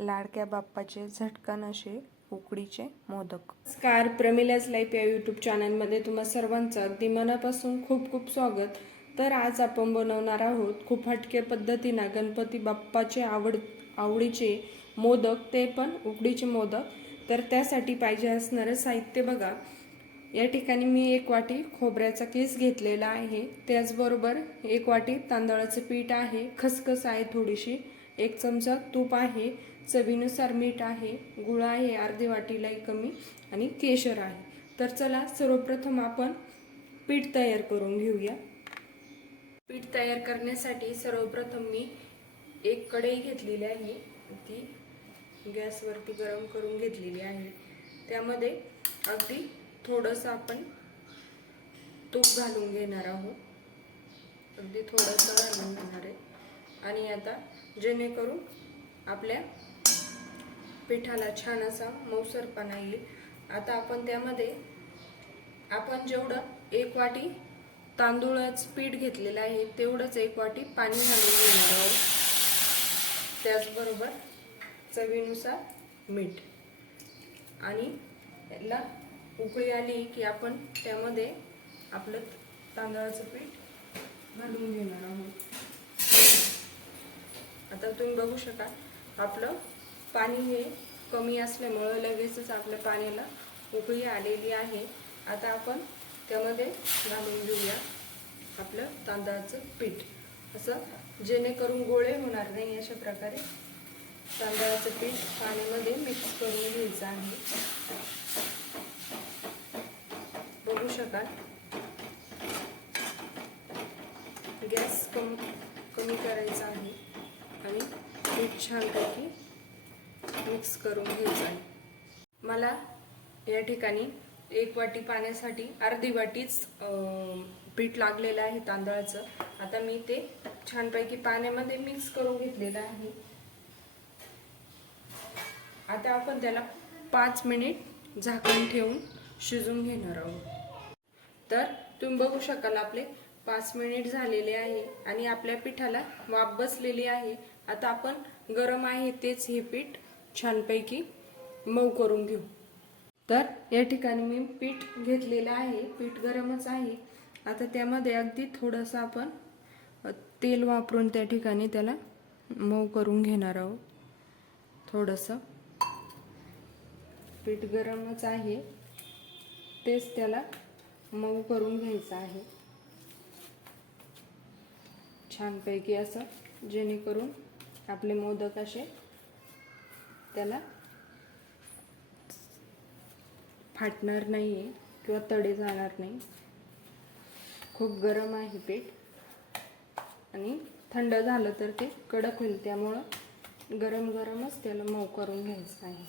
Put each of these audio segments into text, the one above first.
लाडक्या बाप्पाचे झटकन असे उकडीचे मोदक. नमस्कार प्रमिलाज लाईफ या यूट्यूब चॅनलमध्ये तुम्हा सर्वांचं अगदी मनापासून खूप खूप स्वागत. तर आज आपण बनवणार आहोत खूप हटके पद्धतीनं गणपती बाप्पाचे आवड आवडीचे मोदक ते पण उकडीचे मोदक. तर त्यासाठी पाहिजे असणारं साहित्य बघा. या ठिकाणी मी एक वाटी खोबऱ्याचा केस घेतलेला आहे. त्याचबरोबर एक वाटी तांदळाचं पीठ आहे. खसखस आहे थोडीशी. एक चमचा तूप आहे. चवीनुसार मीठ आहे गुळ आहे अर्धी वाटीलाही कमी आणि केशर आहे. तर चला सर्वप्रथम आपण पीठ तयार करून घेऊया. पीठ तयार करण्यासाठी सर्वप्रथम मी एक कढई घेतलेली आहे. ती गॅसवरती गरम करून घेतलेली आहे. त्यामध्ये अगदी थोडंसं आपण तूप घालून घेणार आहोत. अगदी थोडंसं घालून घेणार आहे. आणि आता जेणेकरून आपल्या पिठाला छान असा मऊसरपणा येईल. आता आपण त्यामध्ये आपण जेवढं एक वाटी तांदूळच पीठ घेतलेलं आहे तेवढंच एक वाटी पाणी घालून घेणार आहोत. त्याचबरोबर चवीनुसार मीठ. आणि याला उकळी आली की आपण त्यामध्ये आपलं तांदळाचं पीठ घालून घेणार आहोत. आता तुम्ही बघू शकाल आपलं पाणी हे कमी असल्यामुळं लगेचच आपल्या पाण्याला उकळी आलेली आहे. आता आपण त्यामध्ये घालून घेऊया आपलं तांदळाचं पीठ. असं जेणेकरून गोळे होणार नाही अशा प्रकारे तांदळाचं पीठ पाण्यामध्ये मिक्स करून घ्यायचं आहे. बघू शकाल. गॅस कमी कमी करायचा आहे आणि पीठ छान मिक्स करून घ्यायचं आहे मला या ठिकाणी एक वाटी पाण्यासाठी अर्धी वाटीच पीठ लागलेलं आहे तांदळाचं. आता मी ते छानपैकी पाण्यामध्ये मिक्स करून घेतलेलं आहे. आता आपण त्याला पाच मिनिट झाकून ठेवून शिजून घेणार आहोत. तर तुम्ही बघू शकाल आपले पाच मिनिट झालेले आहे आणि आपल्या पिठाला वाफ बसलेली आहे. आता आपण गरम आहे तेच हे पीठ छानपैकी मऊ करून घेऊ. तर या ठिकाणी मी पीठ घेतलेलं आहे. पीठ गरमच आहे. आता त्यामध्ये अगदी थोडंसं आपण तेल वापरून त्या ठिकाणी त्याला मऊ करून घेणार आहोत. थोडंसं. पीठ गरमच आहे. तेच त्याला मऊ करून घ्यायचं आहे. छानपैकी असं जेणेकरून आपले मोदक असे त्याला फाटणार नाही आहे किंवा तडे जाणार नाही. खूप गरम आहे पीठ. आणि थंड झालं तर ते कडक होईल त्यामुळं गरम गरमच त्याला मऊ करून घ्यायचं आहे.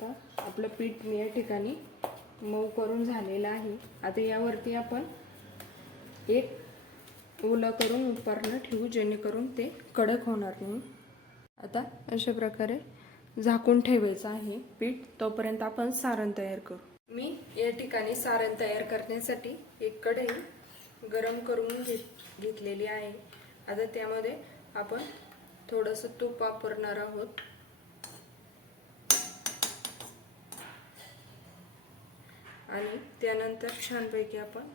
तर आपलं पीठ मी या ठिकाणी मऊ करून झालेलं आहे. आता यावरती आपण एक ओलं करून उपरणं ठेवू जेणेकरून ते कडक होणार नाही. आता अशा प्रकारे झाकून ठेवायचं आहे पीठ. तोपर्यंत आपण सारण तयार करू. मी या ठिकाणी सारण तयार करण्यासाठी एक कढई गरम करून घेत घेतलेली आहे. आता त्यामध्ये आपण थोडंसं तूप वापरणार आहोत. आणि त्यानंतर छानपैकी आपण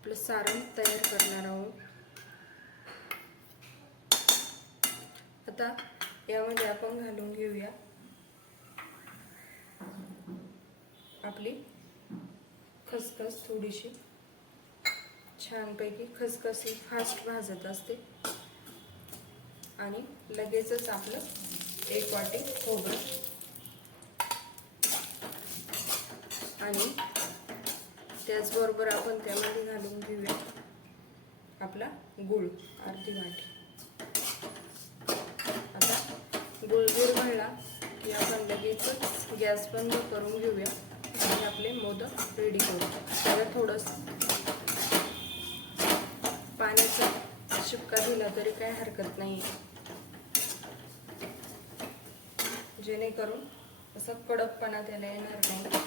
आपलं सारण तयार करणार आहोत. आता यामध्ये आपण घालून घेऊया आपली खसखस थोडीशी. छानपैकी खसखस ही फास्ट भाजत असते. आणि लगेचच आपलं एक वाटी खोबरं. आणि त्याचबरोबर आपण त्यामध्ये घालून घेऊया आपला गुळ अर्धी वाटी आता गुळगुळ भरला की आपण लगेचच गॅस बंद करून घेऊया आणि आपले मोदक रेडी करू. त्याला थोडंसं पाण्याचा शिपका दिला तरी काही हरकत नाही जेणेकरून असं कडकपणा त्याला येणार नाही.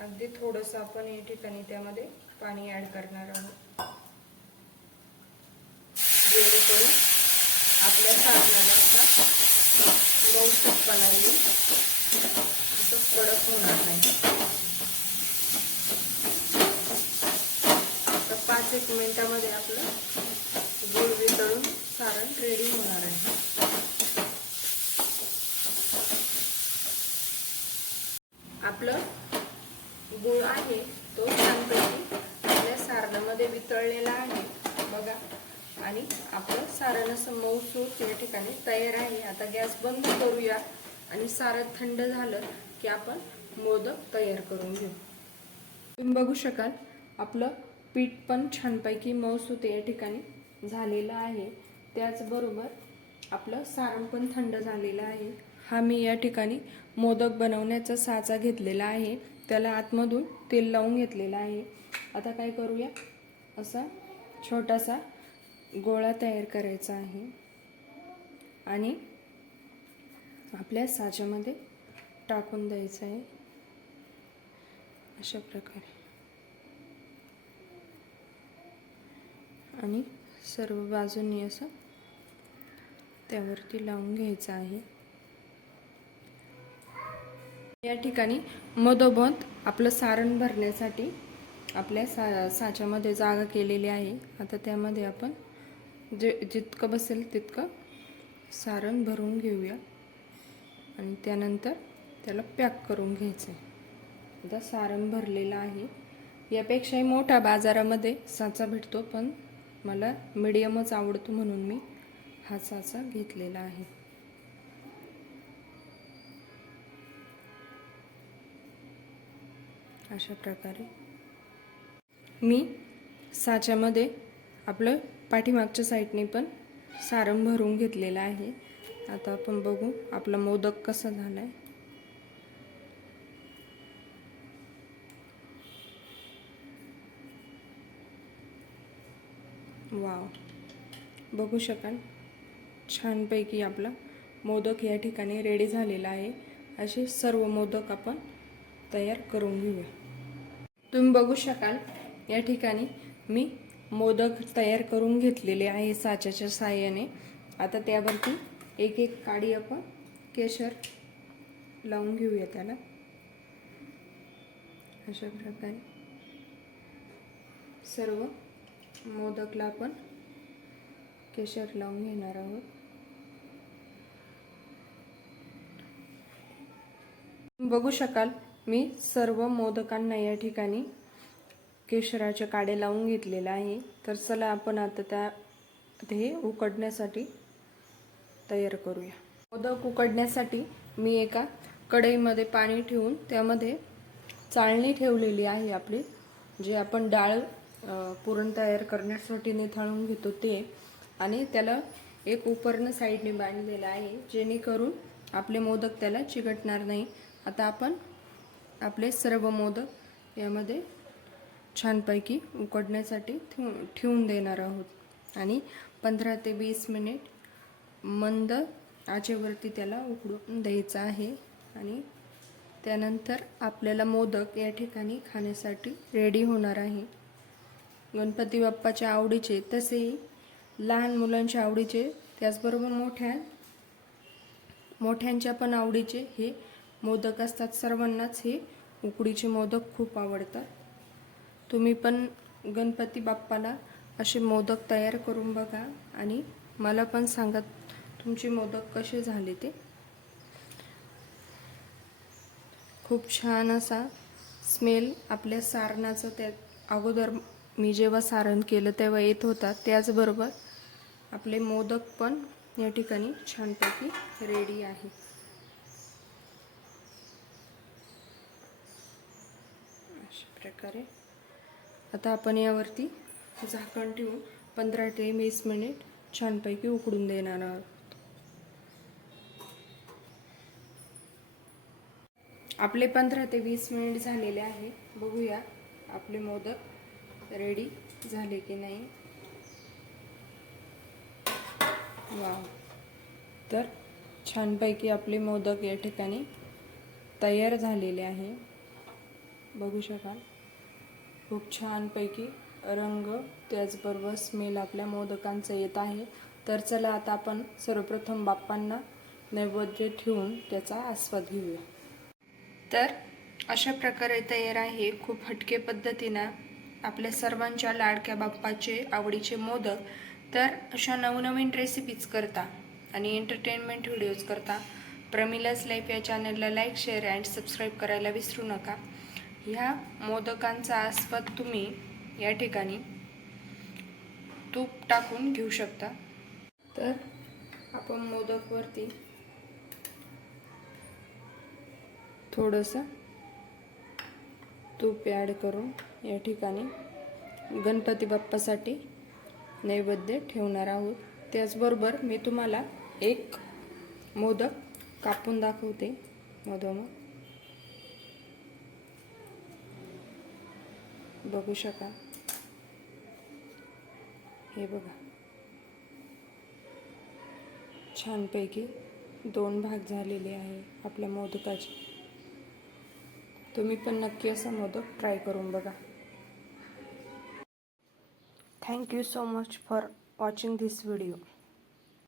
अगदी थोडंसं आपण या ठिकाणी त्यामध्ये पाणी ॲड करणार आहोत जेणेकरून आपल्या साबणाला असा मऊसूतपणा येईल असं कडक होणार नाही. तर पाच एक मिनिटामध्ये आपलं गुळ वितळून सारण रेडी होणार आहे. आपलं गुळ आहे तो छानपैकी आपल्या सारणामध्ये वितळलेला आहे बघा आणि आपलं सारण असं मऊसूत या ठिकाणी तयार आहे. आता गॅस बंद करूया आणि सारं थंड झालं की आपण मोदक तयार करून घेऊ. तुम्ही बघू शकाल आपलं पीठ पण छानपैकी मऊसूत या ठिकाणी झालेलं आहे. त्याचबरोबर आपलं सारण पण थंड झालेलं आहे. हा मी या ठिकाणी मोदक बनवण्याचा साचा घेतलेला आहे. त्याला आतमधून तेल लावून घेतलेलं आहे. आता काय करूया? असा छोटासा गोळा तयार करायचा आहे. आणि आपल्या साच्यामध्ये टाकून द्यायचं आहे. अशा प्रकारे. आणि सर्व बाजूंनी असं त्यावरती लावून घ्यायचं आहे. या ठिकाणी मधोमध आपलं सारण भरण्यासाठी आपल्या सा साच्यामध्ये जागा केलेली आहे. आता त्यामध्ये आपण जे जितकं बसेल तितकं सारण भरून घेऊया. आणि त्यानंतर त्याला पॅक करून घ्यायचं आहे आता सारण भरलेलं आहे. यापेक्षाही मोठा बाजारामध्ये साचा भेटतो पण मला मिडियमच आवडतो म्हणून मी हा साचा घेतलेला आहे. अशा प्रकारे मी साच्यामध्ये आपलं पाठीमागच्या साईडने पण सारण भरून घेतलेलं आहे. आता आपण बघू आपला मोदक कसा झाला आहे वाव. बघू शकाल. छानपैकी आपला मोदक या ठिकाणी रेडी झालेला आहे. असे सर्व मोदक आपण तयार करून घेऊया. तुम्ही बघू शकाल या ठिकाणी मी मोदक तयार करून घेतलेले आहे साच्याच्या साह्याने. आता त्यावरती एक एक काडी आपण केशर लावून घेऊया त्याला. अशा प्रकारे सर्व मोदकला आपण केशर लावून घेणार आहोत. बघू शकाल मी सर्व मोदकांना या ठिकाणी केशराचे काडे लावून घेतलेले आहे. तर चला आपण आता त्या ते उकडण्यासाठी तयार करूया. मोदक उकडण्यासाठी मी एका कढईमध्ये पाणी ठेवून त्यामध्ये चाळणी ठेवलेली आहे आपली. जे आपण डाळ पुरण तयार करण्यासाठी निथाळून घेतो ते. आणि त्याला एक उपरणं साईडने बांधलेलं आहे जेणेकरून आपले मोदक त्याला चिकटणार नाही. आता आपण आपले सर्व मोदक यामध्ये छानपैकी उकडण्यासाठी ठेवून ठेवून देणार आहोत. आणि पंधरा ते वीस मिनिट मंद आचेवरती त्याला उकडून द्यायचं आहे. आणि त्यानंतर आपल्याला मोदक या ठिकाणी खाण्यासाठी रेडी होणार आहे. गणपती बाप्पाच्या आवडीचे तसेही लहान मुलांच्या आवडीचे त्याचबरोबर मोठ्या मोठ्यांच्या पण आवडीचे हे मोदक असतात. सर्वांनाच हे उकडीचे मोदक खूप आवडतात. तुम्ही पण गणपती बाप्पाला असे मोदक तयार करून बघा आणि मला पण सांगा तुमचे मोदक कसे झाले ते. खूप छान असा स्मेल आपल्या सारणाचं त्या अगोदर मी जेव्हा सारण केलं तेव्हा येत होता त्याचबरोबर आपले मोदक पण या ठिकाणी छानपैकी रेडी आहे. अशा प्रकारे आता आपण यावरती झाकण ठेवून पंधरा ते वीस मिनिट छानपैकी उकडून देणार आहोत. आपले पंधरा ते वीस मिनिट झालेले आहे. बघूया आपले मोदक रेडी झाले की नाही. वाव. तर छानपैकी आपले मोदक या ठिकाणी तयार झालेले आहे. बघू शकाल. खूप छानपैकी रंग त्याचबरोबर स्मेल आपल्या मोदकांचा येत आहे. तर चला आता आपण सर्वप्रथम बाप्पांना नैवेद्य ठेवून त्याचा आस्वाद घेऊया. तर अशा प्रकारे तयार आहे खूप हटके पद्धतीनं आपल्या सर्वांच्या लाडक्या बाप्पाचे आवडीचे मोदक. तर अशा नवनवीन रेसिपीज करता आणि एंटरटेनमेंट व्हिडिओज करता प्रमिलाज लाईफ या चॅनलला लाईक शेअर अँड सबस्क्राईब करायला विसरू नका. ह्या मोदकांचा आस्वाद तुम्ही या ठिकाणी तूप टाकून घेऊ शकता. तर आपण मोदकवरती थोडंसं तूप ॲड करून या ठिकाणी गणपती बाप्पासाठी नैवेद्य ठेवणार आहोत. त्याचबरोबर मी तुम्हाला एक मोदक कापून दाखवते. मधोमध बघू शका. हे बघा. छानपैकी दोन भाग झालेले आहे आपल्या मोदकाचे. तुम्ही पण नक्की असा मोदक ट्राय करून बघा. Thank you so much for watching this video